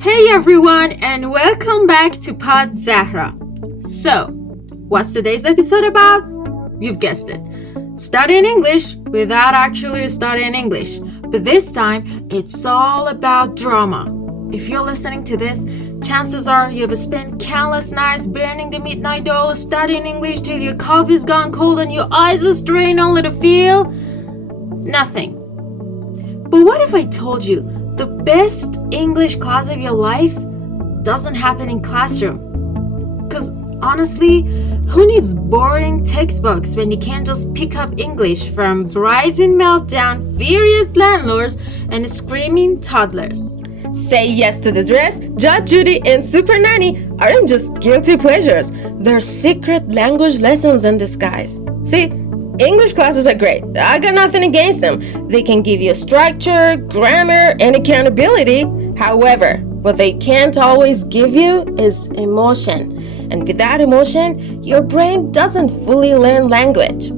Hey everyone, and welcome back to PodZahra. So, what's today's episode about? You've guessed it. Studying English without actually studying English. But this time, it's all about drama. If you're listening to this, chances are you've spent countless nights burning the midnight oil studying English till your coffee's gone cold and your eyes are strained only to feel nothing. But what if I told you the best English class of your life doesn't happen in classroom? Because honestly, who needs boring textbooks when you can just pick up English from brazen meltdown, furious landlords, and screaming toddlers? Say yes to the dress, Judge Judy, and Super Nanny aren't just guilty pleasures. They're secret language lessons in disguise. See, English classes are great. I got nothing against them. They can give you structure, grammar, and accountability. However, what they can't always give you is emotion. And without emotion, your brain doesn't fully learn language.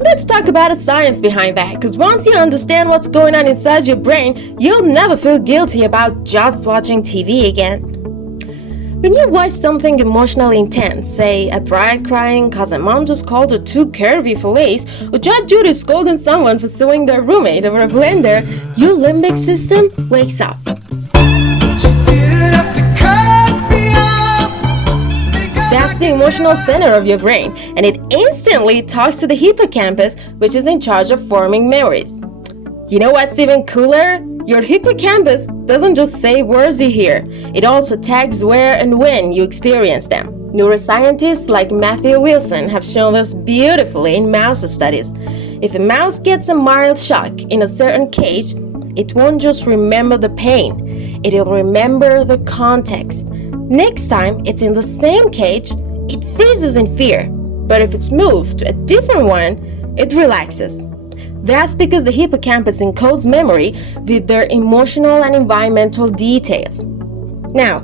Let's talk about the science behind that, because once you understand what's going on inside your brain, you'll never feel guilty about just watching TV again. When you watch something emotionally intense, say a bride crying cause a mom just called her too curvy fillets, or Judge Judy scolding someone for suing their roommate over a blender, your limbic system wakes up. That's the emotional center of your brain, and it instantly talks to the hippocampus, which is in charge of forming memories. You know what's even cooler? Your hippocampus doesn't just say words you hear. It also tags where and when you experience them. Neuroscientists like Matthew Wilson have shown this beautifully in mouse studies. If a mouse gets a mild shock in a certain cage, it won't just remember the pain. It'll remember the context. Next time it's in the same cage, it freezes in fear. But if it's moved to a different one, it relaxes. That's because the hippocampus encodes memory with their emotional and environmental details. Now,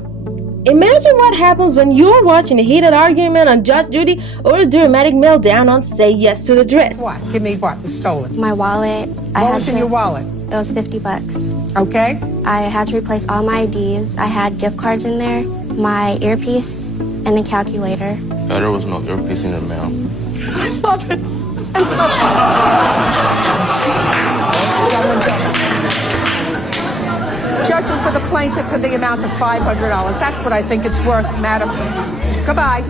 imagine what happens when you're watching a heated argument on Judge Judy or a dramatic meltdown on Say Yes to the Dress. What? Give me what was stolen? My wallet. What was in your wallet? It was $50. Okay. I had to replace all my IDs. I had gift cards in there, my earpiece, and a calculator. There was no earpiece in the mail. I love it. Judging for the plaintiff for the amount of $500. That's what I think it's worth, madam. Goodbye.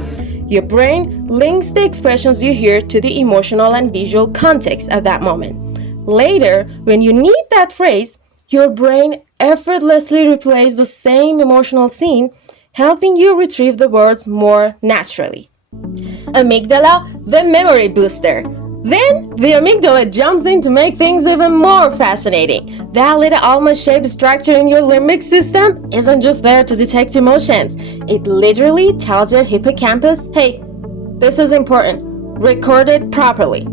Your brain links the expressions you hear to the emotional and visual context of that moment. Later, when you need that phrase, your brain effortlessly replays the same emotional scene, helping you retrieve the words more naturally. Amygdala, the memory booster. Then, the amygdala jumps in to make things even more fascinating. That little almond-shaped structure in your limbic system isn't just there to detect emotions. It literally tells your hippocampus, hey, this is important. Record it properly.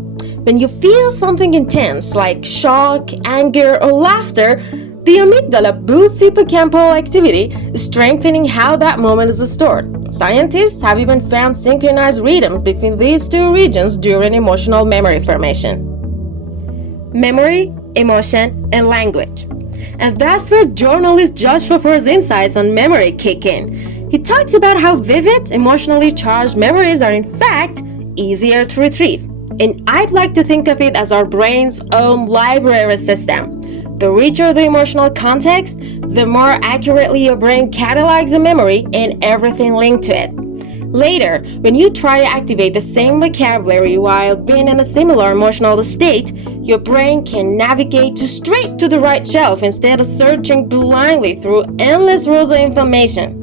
When you feel something intense like shock, anger, or laughter, the amygdala boosts hippocampal activity, strengthening how that moment is stored. Scientists have even found synchronized rhythms between these two regions during emotional memory formation. Memory, emotion, and language. And that's where journalist Josh Foer's insights on memory kick in. He talks about how vivid, emotionally charged memories are in fact easier to retrieve. And I'd like to think of it as our brain's own library system. The richer the emotional context, the more accurately your brain catalogs a memory and everything linked to it. Later, when you try to activate the same vocabulary while being in a similar emotional state, your brain can navigate straight to the right shelf instead of searching blindly through endless rows of information.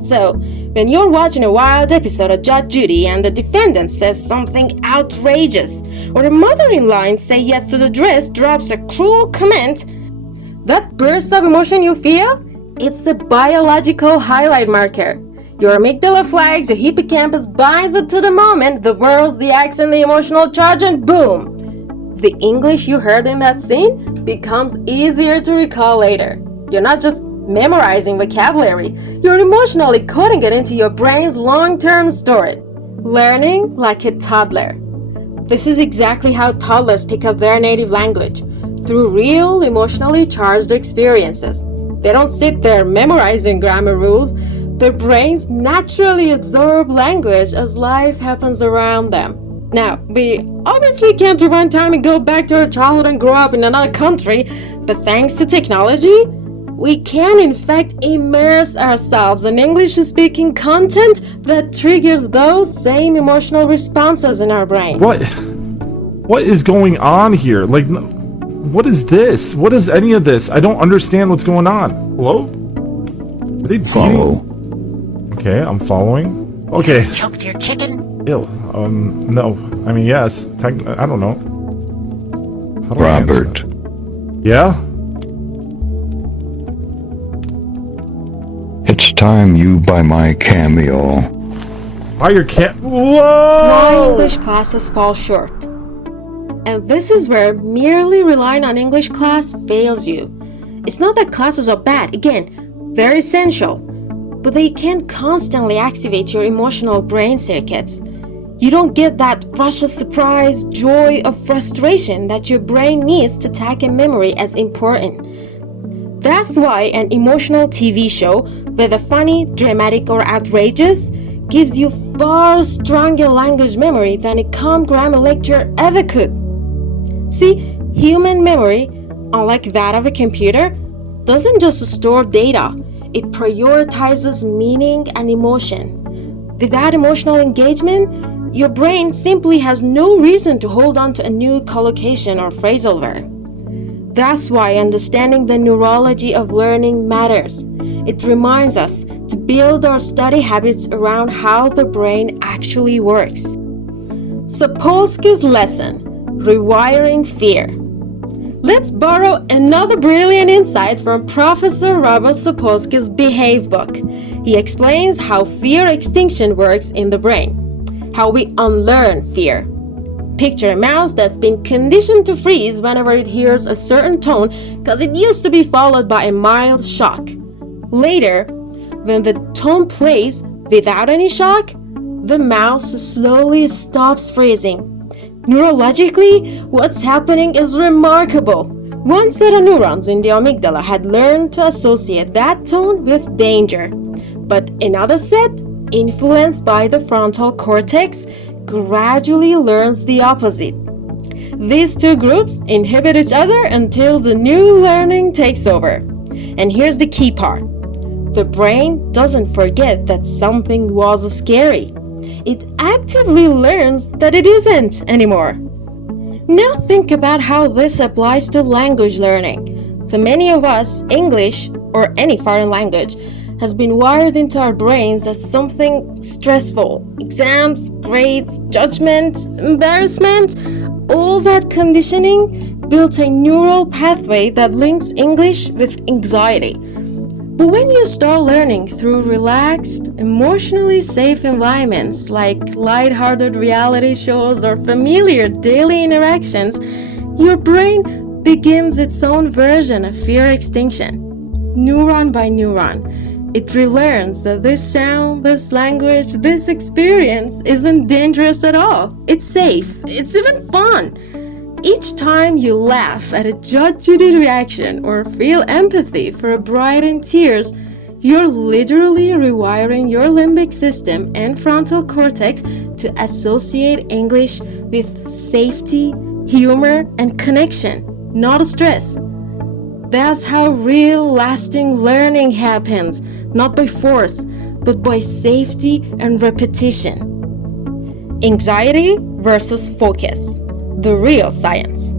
So, when you're watching a wild episode of Judge Judy and the defendant says something outrageous, or the mother-in-law in Say Yes to the Dress drops a cruel comment, that burst of emotion you feel, it's a biological highlight marker. Your amygdala flags, your hippocampus binds it to the moment, the words, the accent, the emotional charge, and boom! The English you heard in that scene becomes easier to recall later. You're not just memorizing vocabulary, you're emotionally coding it into your brain's long-term storage. Learning like a toddler. This is exactly how toddlers pick up their native language, through real, emotionally charged experiences. They don't sit there memorizing grammar rules. Their brains naturally absorb language as life happens around them. Now, we obviously can't rewind time and go back to our childhood and grow up in another country, but thanks to technology, we can in fact immerse ourselves in English-speaking content that triggers those same emotional responses in our brain. What is going on here? Like, what is this? What is any of this? I don't understand what's going on. Hello? Are they Follow. Okay, I'm following. Okay. Choked your chicken? Ew. No. I mean, yes. I don't know. How do I answer Robert. that? Yeah? It's time you buy my cameo. Why your cat? My Whoa! English classes fall short. And this is where merely relying on English class fails you. It's not that classes are bad, again, they're essential, but they can't constantly activate your emotional brain circuits. You don't get that rush of surprise, joy, or frustration that your brain needs to tag a memory as important. That's why an emotional TV show, whether funny, dramatic, or outrageous, gives you far stronger language memory than a calm grammar lecture ever could. See, human memory, unlike that of a computer, doesn't just store data, it prioritizes meaning and emotion. Without emotional engagement, your brain simply has no reason to hold on to a new collocation or phrasal verb. That's why understanding the neurology of learning matters. It reminds us to build our study habits around how the brain actually works. Sapolsky's lesson, Rewiring Fear. Let's borrow another brilliant insight from Professor Robert Sapolsky's Behave book. He explains how fear extinction works in the brain, how we unlearn fear. Picture a mouse that's been conditioned to freeze whenever it hears a certain tone because it used to be followed by a mild shock. Later, when the tone plays without any shock, the mouse slowly stops freezing. Neurologically, what's happening is remarkable. One set of neurons in the amygdala had learned to associate that tone with danger, but another set, influenced by the frontal cortex, gradually learns the opposite. These two groups inhibit each other until the new learning takes over. And here's the key part. The brain doesn't forget that something was scary. It actively learns that it isn't anymore. Now think about how this applies to language learning. For many of us, English, or any foreign language, has been wired into our brains as something stressful. Exams, grades, judgment, embarrassment, all that conditioning built a neural pathway that links English with anxiety. But when you start learning through relaxed, emotionally safe environments like lighthearted reality shows or familiar daily interactions, your brain begins its own version of fear extinction. Neuron by neuron, it relearns that this sound, this language, this experience isn't dangerous at all. It's safe. It's even fun. Each time you laugh at a Judge Judy reaction or feel empathy for a bride in tears, you're literally rewiring your limbic system and frontal cortex to associate English with safety, humor, and connection, not stress. That's how real lasting learning happens, not by force, but by safety and repetition. Anxiety versus focus. The real science.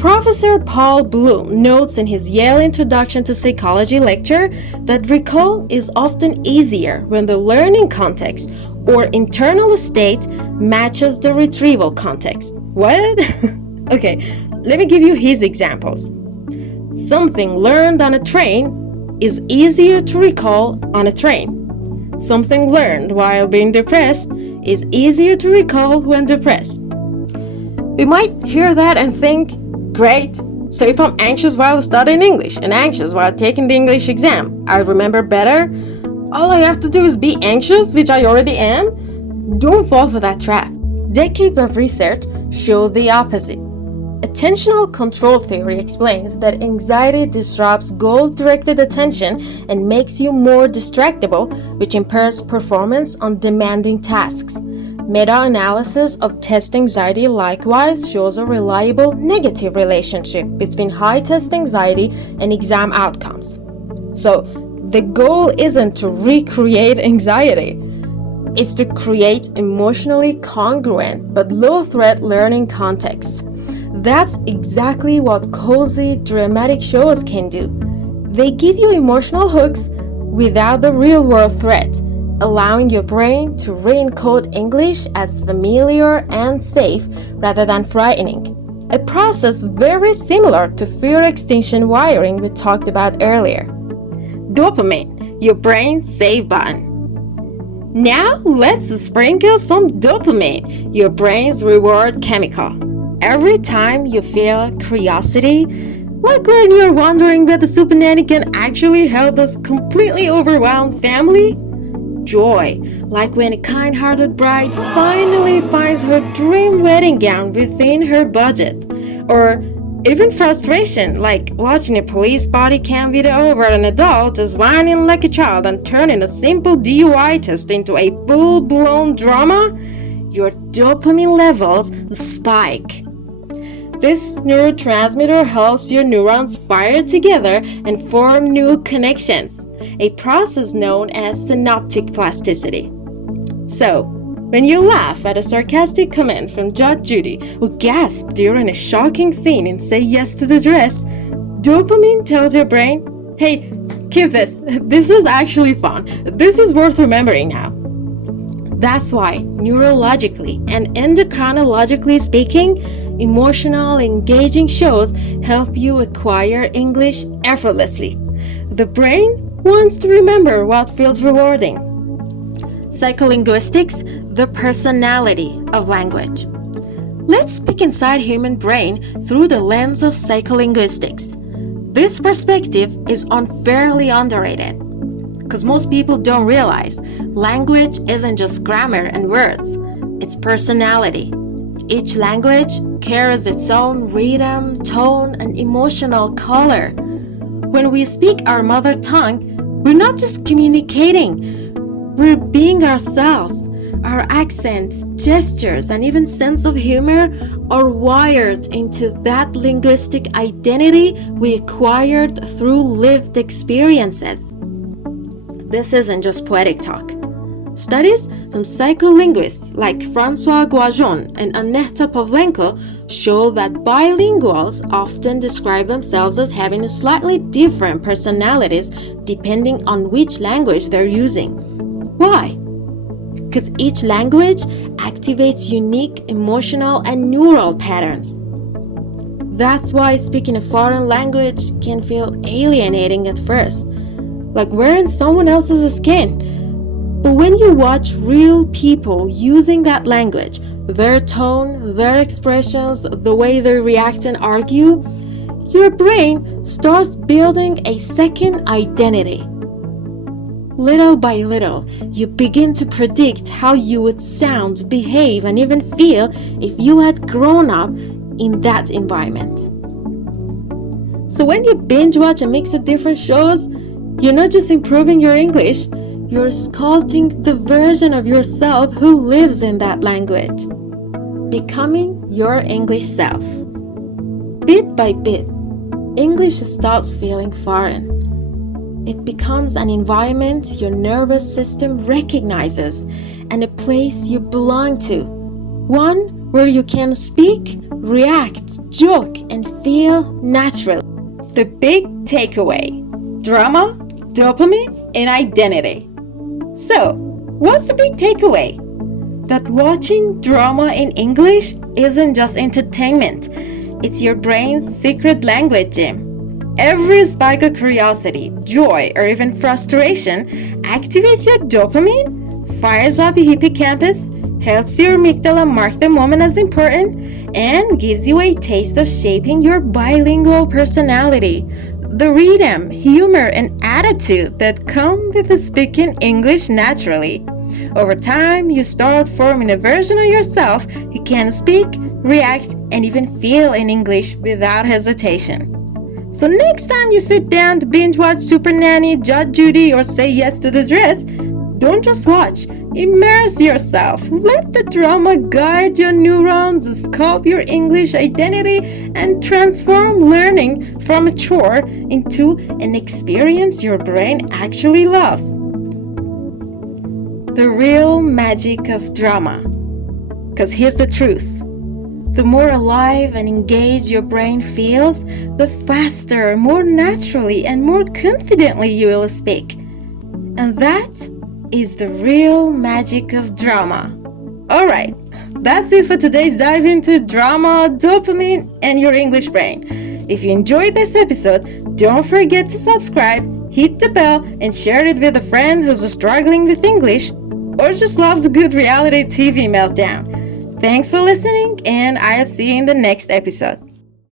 Professor Paul Bloom notes in his Yale Introduction to Psychology lecture that recall is often easier when the learning context or internal state matches the retrieval context. What? Okay, let me give you his examples. Something learned on a train is easier to recall on a train. Something learned while being depressed is easier to recall when depressed. We might hear that and think, great, so if I'm anxious while studying English and anxious while taking the English exam, I'll remember better? All I have to do is be anxious, which I already am? Don't fall for that trap. Decades of research show the opposite. Attentional control theory explains that anxiety disrupts goal-directed attention and makes you more distractible, which impairs performance on demanding tasks. Meta-analysis of test anxiety likewise shows a reliable negative relationship between high test anxiety and exam outcomes. So, the goal isn't to recreate anxiety. It's to create emotionally congruent but low-threat learning contexts. That's exactly what cozy, dramatic shows can do. They give you emotional hooks without the real-world threat, allowing your brain to re-encode English as familiar and safe rather than frightening. A process very similar to fear extinction wiring we talked about earlier. Dopamine, your brain's save button. Now let's sprinkle some dopamine, your brain's reward chemical. Every time you feel curiosity, like when you're wondering that the super nanny can actually help this completely overwhelmed family. Joy, like when a kind-hearted bride finally finds her dream wedding gown within her budget. Or even frustration, like watching a police body cam video where an adult is whining like a child and turning a simple DUI test into a full-blown drama. Your dopamine levels spike. This neurotransmitter helps your neurons fire together and form new connections, a process known as synaptic plasticity. So, when you laugh at a sarcastic comment from Judge Judy, who gasped during a shocking scene and say yes to the dress, dopamine tells your brain, hey, keep this. This is actually fun. This is worth remembering now. That's why, neurologically and endocrinologically speaking, emotional, engaging shows help you acquire English effortlessly. The brain wants to remember what feels rewarding. Psycholinguistics, the personality of language. Let's peek inside human brain through the lens of psycholinguistics. This perspective is unfairly underrated, because most people don't realize language isn't just grammar and words, it's personality. Each language carries its own rhythm, tone, and emotional color. When we speak our mother tongue, we're not just communicating, we're being ourselves. Our accents, gestures, and even sense of humor are wired into that linguistic identity we acquired through lived experiences. This isn't just poetic talk. Studies from psycholinguists like François Grosjean and Aneta Pavlenko show that bilinguals often describe themselves as having slightly different personalities depending on which language they're using. Why? Because each language activates unique emotional and neural patterns. That's why speaking a foreign language can feel alienating at first, like wearing someone else's skin. But when you watch real people using that language, their tone, their expressions, the way they react and argue, your brain starts building a second identity. Little by little, you begin to predict how you would sound, behave, and even feel if you had grown up in that environment. So when you binge watch a mix of different shows, you're not just improving your English, you're sculpting the version of yourself who lives in that language, becoming your English self. Bit by bit, English stops feeling foreign. It becomes an environment your nervous system recognizes and a place you belong to. One where you can speak, react, joke, and feel naturally. The big takeaway: drama, dopamine, and identity. So, what's the big takeaway? That watching drama in English isn't just entertainment. It's your brain's secret language gym. Every spike of curiosity, joy, or even frustration activates your dopamine, fires up your hippocampus, helps your amygdala mark the moment as important, and gives you a taste of shaping your bilingual personality. The rhythm, humor, and attitude that come with speaking English naturally. Over time, you start forming a version of yourself who can speak, react, and even feel in English without hesitation. So next time you sit down to binge watch Super Nanny, Judge Judy, or Say Yes to the Dress, don't just watch. Immerse yourself. Let the drama guide your neurons, sculpt your English identity, and transform learning from a chore into an experience your brain actually loves. The real magic of drama. Because here's the truth. The more alive and engaged your brain feels, the faster, more naturally, and more confidently you will speak. And that is the real magic of drama. Alright, that's it for today's dive into drama, dopamine, and your English brain. If you enjoyed this episode, don't forget to subscribe, hit the bell, and share it with a friend who's struggling with English or just loves a good reality TV meltdown. Thanks for listening, and I'll see you in the next episode.